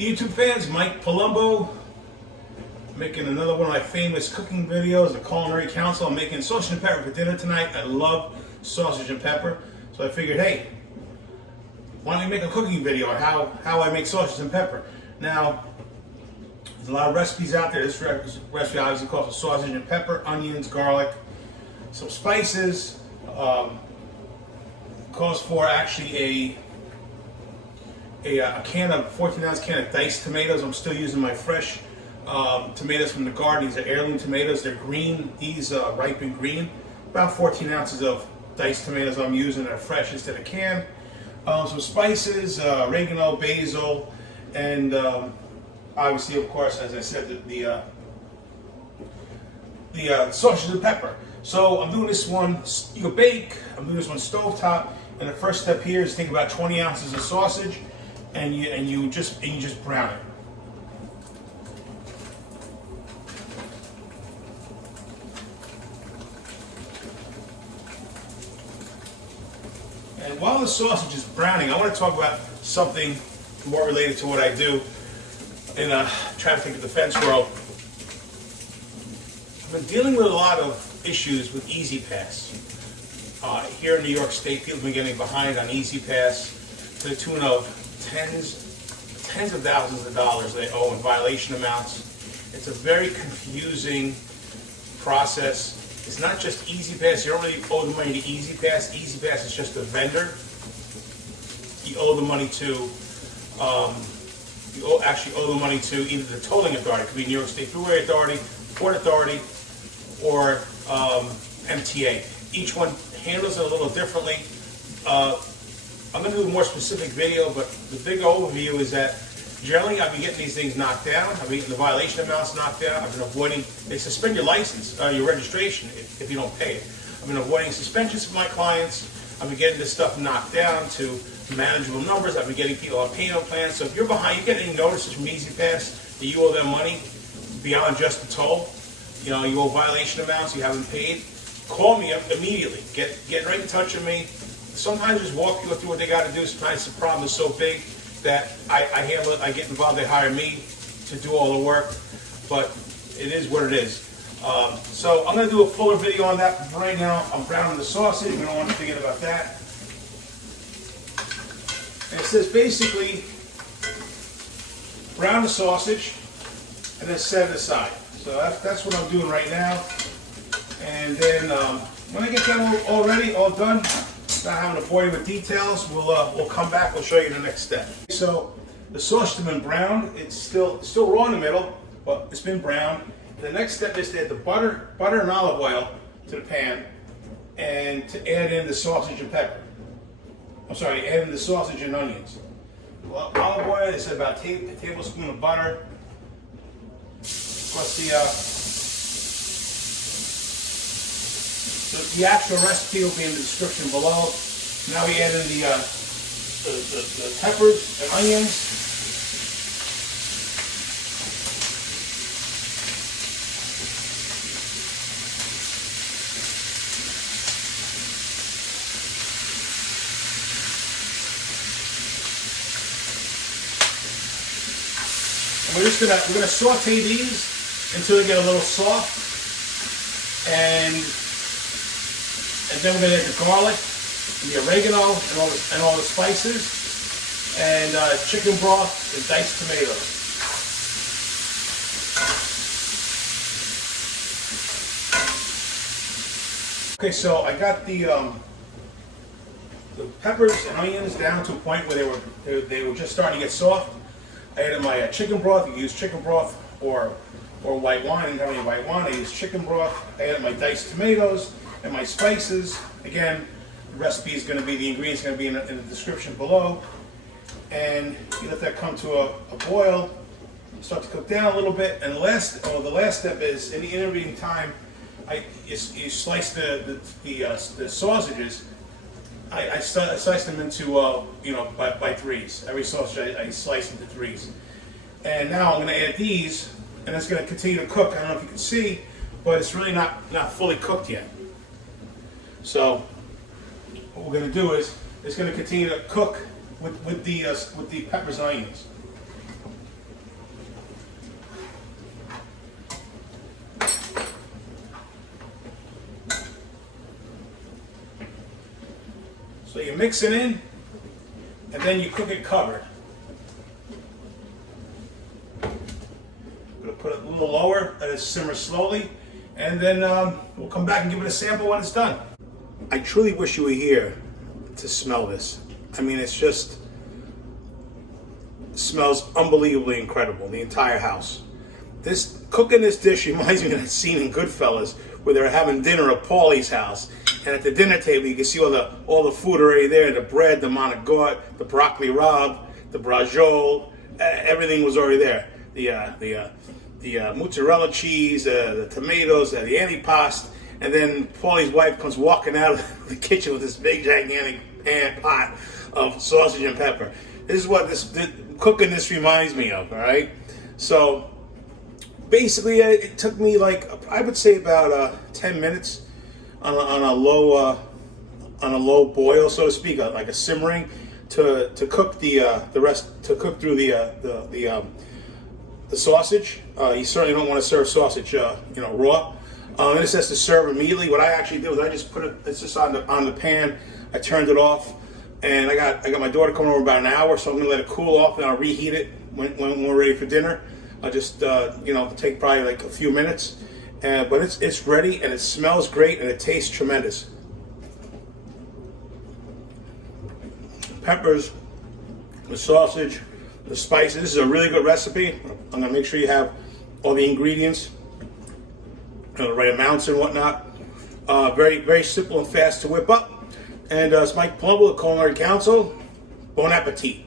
YouTube fans, Mike Palumbo, making another one of my famous cooking videos, the Culinary Council. I'm making sausage and pepper for dinner tonight. I love sausage and pepper, so I figured, hey, why don't we make a cooking video on how I make sausage and pepper? Now, there's a lot of recipes out there. This recipe obviously calls for sausage and pepper, onions, garlic, some spices. Calls for actually a can of 14-ounce can of diced tomatoes. I'm still using my fresh tomatoes from the garden. These are heirloom tomatoes. They're green. These ripen green. About 14 ounces of diced tomatoes I'm using. They're fresh instead of canned. Some spices, oregano, basil, and obviously, of course, as I said, the sausage and pepper. So I'm doing this one, you bake. I'm doing this one stovetop. And the first step here is think about 20 ounces of sausage, and you just brown it. And while the sausage is browning, I want to talk about something more related to what I do in traffic defense world. I've been dealing with a lot of issues with Easy Pass. Here in New York State, people have been getting behind on Easy Pass to the tune of tens of thousands of dollars they owe in violation amounts. It's a very confusing process. It's not just Easy Pass. You don't really owe the money to Easy Pass. Easy Pass is just a vendor. You owe the money to, actually owe the money to either the tolling authority, it could be New York State Thruway Authority, Port Authority, or MTA. Each one handles it a little differently. I'm going to do a more specific video, but the big overview is that generally I've been getting these things knocked down. I've been getting the violation amounts knocked down. I've been avoiding, they suspend your license, your registration if you don't pay it. I've been avoiding suspensions for my clients. I've been getting this stuff knocked down to manageable numbers. I've been getting people on payment plans. So if you're behind, you get any notices from Easy Pass that you owe them money beyond just the toll, you know, you owe violation amounts you haven't paid, call me up immediately. Get right in touch with me. Sometimes just walk people through what they got to do. Sometimes the problem is so big that I handle it. I get involved. They hire me to do all the work. But it is what it is. So I'm going to do a fuller video on that. But right now, I'm browning the sausage. We don't want to forget about that. And it says basically, brown the sausage and then set it aside. So that's what I'm doing right now. And then when I get that all done, not having to bore you with details, we'll come back. We'll show you the next step. So the sausage has been browned. It's still raw in the middle, but it's been browned. The next step is to add the butter and olive oil to the pan, and to add in the sausage and pepper. I'm sorry, add in the sausage and onions. Well, olive oil is about a tablespoon of butter, plus the actual recipe will be in the description below. Now we add in the peppers and onions. And we're gonna saute these until they get a little soft, and then we're going to add the garlic, and the oregano, and all the spices, and chicken broth and diced tomatoes. Okay, so I got the peppers and onions down to a point where they were just starting to get soft. I added my chicken broth. You can use chicken broth or white wine. I didn't have any white wine. I used chicken broth. I added my diced tomatoes and my spices. Again, the recipe is going to be, the ingredients are going to be in the description below. And you let that come to a boil, start to cook down a little bit. And the last step is, in the intervening time, you slice the sausages. I slice them into by threes. Every sausage I slice into threes. And now I'm going to add these, and it's going to continue to cook. I don't know if you can see, but it's really not fully cooked yet. So what we're going to do is it's going to continue to cook with the peppers and onions. So you mix it in, and then you cook it covered. I'm gonna put it a little lower, let it simmer slowly, and then we'll come back and give it a sample when it's done. I truly wish you were here to smell this. I mean, it smells unbelievably incredible, the entire house. Cooking this dish reminds me of that scene in Goodfellas where they're having dinner at Paulie's house, and at the dinner table you can see all the food already there, the bread, the manigot, the broccoli rabe, the braciole, everything was already there. The mozzarella cheese, the tomatoes, the antipasto, and then Paulie's wife comes walking out of the kitchen with this big gigantic pot of sausage and pepper. This is what cooking this reminds me of, all right? So basically it took me like, I would say about 10 minutes on a low boil, so to speak, like a simmering, to cook the rest, to cook through the sausage. You certainly don't want to serve sausage raw. This has to serve immediately. What I actually did was I just put it's just on the pan. I turned it off, and I got my daughter coming over about an hour, so I'm gonna let it cool off, and I'll reheat it when we're ready for dinner. I'll just take probably like a few minutes, but it's ready, and it smells great, and it tastes tremendous. Peppers, the sausage, the spices. This is a really good recipe. I'm gonna make sure you have all the ingredients, the right amounts and whatnot. Very, very simple and fast to whip up. And it's Mike Palumbo, the Culinary Council. Bon appetit.